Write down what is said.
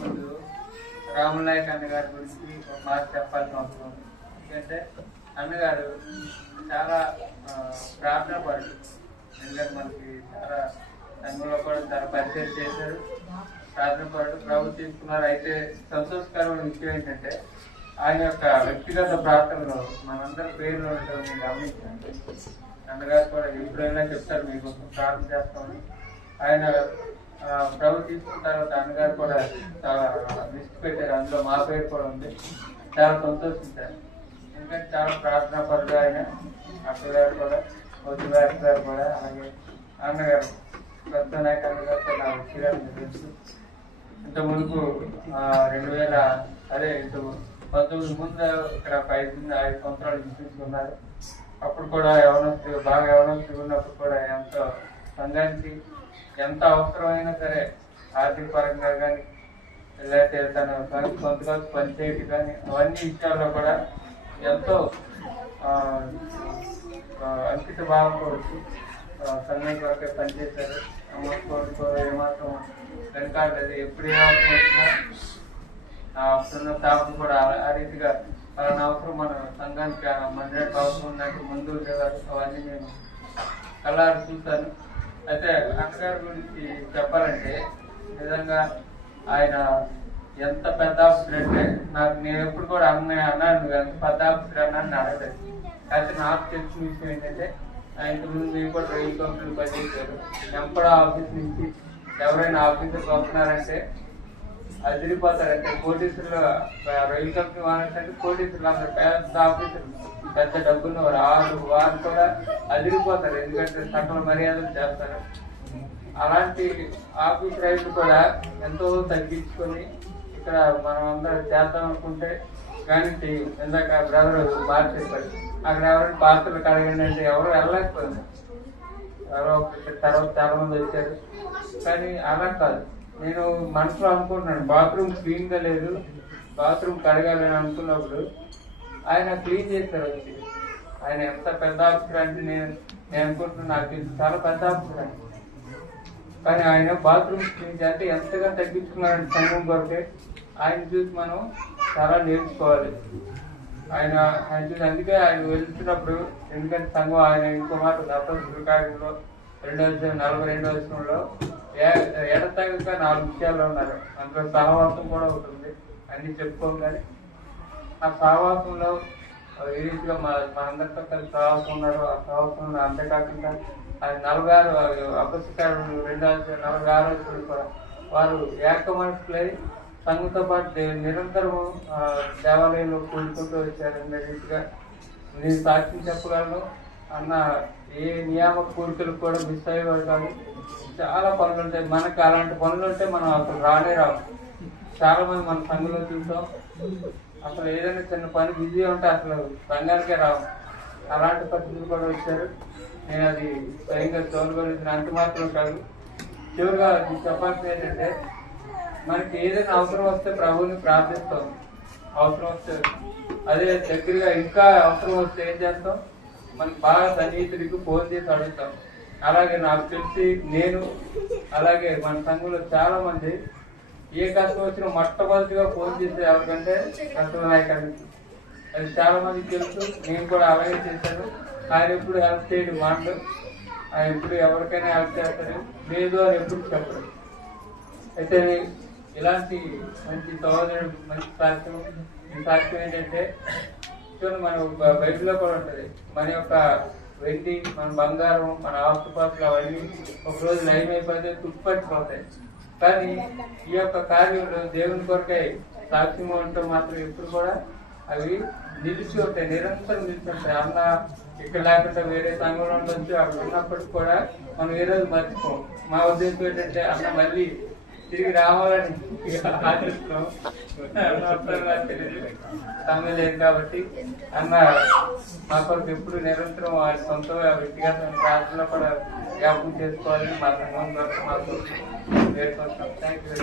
ముందు రాముల నాయక్ అన్నగారి గురించి ఒక మాట చెప్పాల్సిన అవసరం ఉంది. ఎందుకంటే అన్నగారు చాలా ప్రార్థన పరుడు. ఎందుకంటే మనకి చాలా సంఘంలో కూడా చాలా పరిచయం చేశారు. ప్రార్థన పరుడు ప్రభు తీసుకున్నారు. అయితే సంతోషకరమైన విషయం ఏంటంటే ఆయన యొక్క వ్యక్తిగత ప్రార్థనలో మనందరి పేర్లు ఉండటం నేను గమనించాను. అన్నగారు కూడా ఎప్పుడైనా చెప్తారు మీకోసం ప్రార్థన చేస్తామని. ఆయన ప్రభు తీసుకున్న తర్వాత అన్నగారు కూడా చాలా లిస్ట్ పెట్టారు. అందులో మా పేరు కూడా ఉంది. చాలా సంతోషించారు. ఎందుకంటే చాలా ప్రార్థనా పరుడు ఆయన. అక్కగారు కూడా వదిలేరు గారు కూడా అలాగే అన్నగారు నాయక్ అన్నగారు కూడా నా వ్యక్తిగత తెలుసు. ఇంత మునుపు 19 ముందు ఇక్కడ 5 సంవత్సరాలు తీసుకున్నారు. అప్పుడు కూడా బాగా యవనస్తులు ఉన్నప్పుడు కూడా ఎంతో సంఘానికి ఎంత అవసరమైనా సరే ఆర్థిక పరంగా కానీ లేకపోతే తన కొంతగా పనిచేయటం కానీ అవన్నీ విషయాల్లో కూడా ఎంతో అంకిత భావంతో వచ్చి సంఘం కొరకే పనిచేశారు. అమ్మకోడుకో ఏమాత్రం వెనకాడలేదు. ఎప్పుడు ఏ అవసరం వచ్చినా అప్పుడున్న తాపం కూడా ఆ రీతిగా మన అవసరం మన సంఘానికి మందిరానికి అవసరం ఉన్నట్టు ముందు ఉండేవారు. అవన్నీ నేను కళ్ళారు చూశాను. అయితే అన్నగారి గురించి చెప్పాలంటే నిజంగా ఆయన ఎంత పెద్ద ఆఫీసర్ అంటే నేను ఎప్పుడు కూడా అన్నాను నువ్వు ఎంత పెద్ద ఆఫీసర్ అన్నాను అడగలేదు. అయితే నాకు తెలిసిన విషయం ఏంటంటే ఇంతకుముందు మీరు కూడా రైలు కంపెనీలు పనిచేశారు. ఎంపడా ఆఫీస్ నుంచి ఎవరైనా ఆఫీసర్కి వస్తున్నారంటే అదిరిపోతారంటే కోటీసులు రైలు కంపెనీ వారంటే కోటీసులు అందరు పెద్ద ఆఫీసర్లు పెద్ద డబ్బులు వారు కూడా అదిరిపోతారు. ఎందుకంటే సకల మర్యాదలు చేస్తారు. అలాంటి ఆఫీస్ రైతులు కూడా ఎంతో తగ్గించుకొని ఇక్కడ మనం అందరూ చేద్దాం అనుకుంటే కానీ ఇందాక బ్రదర్ బాగా చెప్పారు. అక్కడ ఎవరైనా పాత్రలు కడగండి అంటే ఎవరు వెళ్ళలేకపోయింది. ఎవరో తర్వాత చాలా మంది వచ్చారు. కానీ అలా కాదు. నేను మనసులో అనుకుంటున్నాను బాత్రూమ్ క్లీన్ గా లేదు, బాత్రూమ్ కడగాలని అనుకున్నప్పుడు ఆయన క్లీన్ చేస్తారు. వచ్చి ఆయన ఎంత పెద్ద ఆఫీసర్ అంటే నేను అనుకుంటున్నాను నాకు చాలా పెద్ద ఆఫీసర్ అని. కానీ ఆయన బాత్రూమ్ క్లీన్ చేస్తే ఎంతగా తగ్గించుకున్నారంటే సంఘం కొరకే ఆయన చూసి మనం చాలా నేర్చుకోవాలి. ఆయన చూసి అందుకే ఆయన వెళ్తున్నప్పుడు ఎందుకంటే సంఘం ఆయన ఇంకో మాట దత్తకార్యంలో 42 ఎడతెగక 4 విషయాల్లో ఉన్నారు. అందులో సహవాసం కూడా ఉంటుంది. అన్ని చెప్పుకోం కానీ ఆ సహవాసంలో ఏ రీతిగా మనందరితో కలిసి సహవాసం ఉన్నారు. ఆ సహవాసంలో అంతేకాకుండా అది 46 అపస్కారులు 46 కూడా వారు ఏక మనసులై సంఘంతో పాటు నిరంతరం దేవాలయంలో కూడుకుంటూ వచ్చారు. రీతిగా నేను సాక్ష్యం చెప్పగలను అన్న ఏ నియామక కోరికలు కూడా మిస్ అయ్యేవాడు కాదు. చాలా పనులు ఉంటాయి. మనకి అలాంటి పనులు ఉంటే మనం అసలు రావు. చాలా మంది మన సంఘంలో చూసాం అసలు ఏదైనా చిన్న పని బిజీ ఉంటే అసలు సంఘానికే రావు. అలాంటి పరిస్థితులు కూడా వచ్చారు. నేను అది స్వయంగా చూడగలిగిన అంత మాత్రం కాదు. చివరిగా చెప్పాల్సింది ఏంటంటే మనకి ఏదైనా అవసరం వస్తే ప్రభువుని ప్రార్థిస్తాం. అవసరం వస్తే అదే దగ్గరగా ఇంకా అవసరం వస్తే ఏం చేస్తాం మనకి బాగా సన్నిహితుడికి ఫోన్ చేసి అడుగుతాం. అలాగే నాకు తెలిసి నేను అలాగే మన సంఘంలో చాలా మంది ఏ కష్టం వచ్చినా మొట్టమొదటిగా ఫోన్ చేసే ఎవరికంటే నాయకుడికి. అది చాలా మందికి తెలుసు. నేను కూడా అలాగే చేశాను. ఆయన ఎప్పుడు హెల్ప్ చేయడం మాటలు ఆయన ఎప్పుడు ఎవరికైనా హెల్ప్ చేస్తాడు లేదు అని ఎప్పుడు చెప్పడు. అయితే ఇలాంటి మంచి సహోదరుడు మంచి సాక్ష్యం. ఈ సాక్ష్యం ఏంటంటే చూడండి మన బైబిల్లో కూడా ఉంటుంది. మన యొక్క వెండి మన బంగారం మన ఆస్తుపాస్తులు అవన్నీ ఒకరోజు లైన్ అయిపోతే తుప్పట్టిపోతాయి. కానీ ఈ యొక్క కార్యంలో దేవుని కొరకై సాక్ష్యం ఉండటం మాత్రం ఎప్పుడు కూడా అవి నిలిచి ఉంటాయి. నిరంతరం నిలిచి ఉంటాయి. అన్న ఇక్కడ లేకుండా వేరే సంఘంలో ఉండొచ్చు. అక్కడ ఉన్నప్పటికీ కూడా మనం ఏ రోజు మర్చిపోం. మా ఉద్దేశం ఏంటంటే అన్న మళ్ళీ తిరిగి రావాలని ఆశిస్తున్నాం. సమయం లేదు కాబట్టి అన్న మా కొరకు ఎప్పుడు నిరంతరం వారి సొంత వ్యక్తిగత ప్రార్థనలో కూడా జ్ఞాపకం చేసుకోవాలని మా సంఘం మాకు పేర్కొంటున్నాం. Thank you.